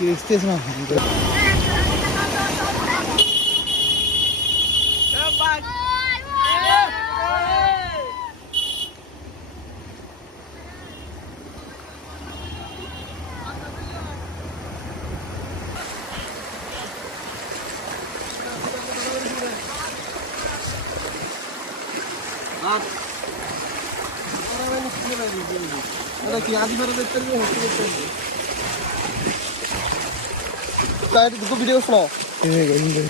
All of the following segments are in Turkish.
কি স্টেজ না কি আদি Kaydı bu video flow. Ini kayak gini.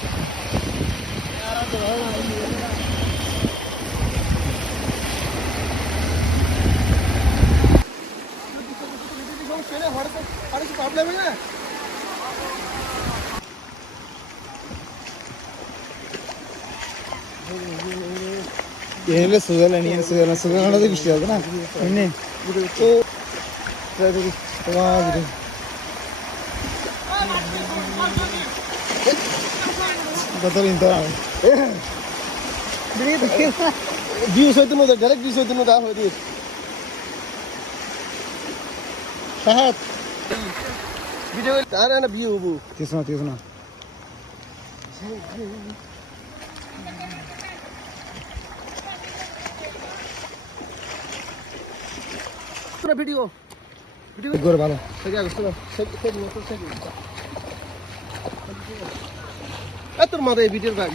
Problem है ना ಏನಿಲ್ಲ ಸುಗಲ್ಲ ನೀನು ಸುಗಲ್ಲ ಸುಗ ನೋಡೋದಕ್ಕೆ ಇಷ್ಟ ಅದನ್ನ ಇನ್ನೇ ಬಿಡು Betul interaksi. Jadi itu views itu nuda direct views itu nuda apa itu? Sahat. Video ada na view bu. Tisna tisna. पूरा वीडियो গোর ভালো সেটা চলো সেটা সেটা সেটা এ তোর মাথায় ভিডিওর গাছ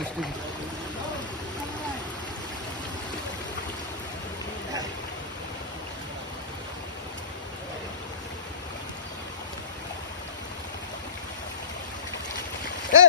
এ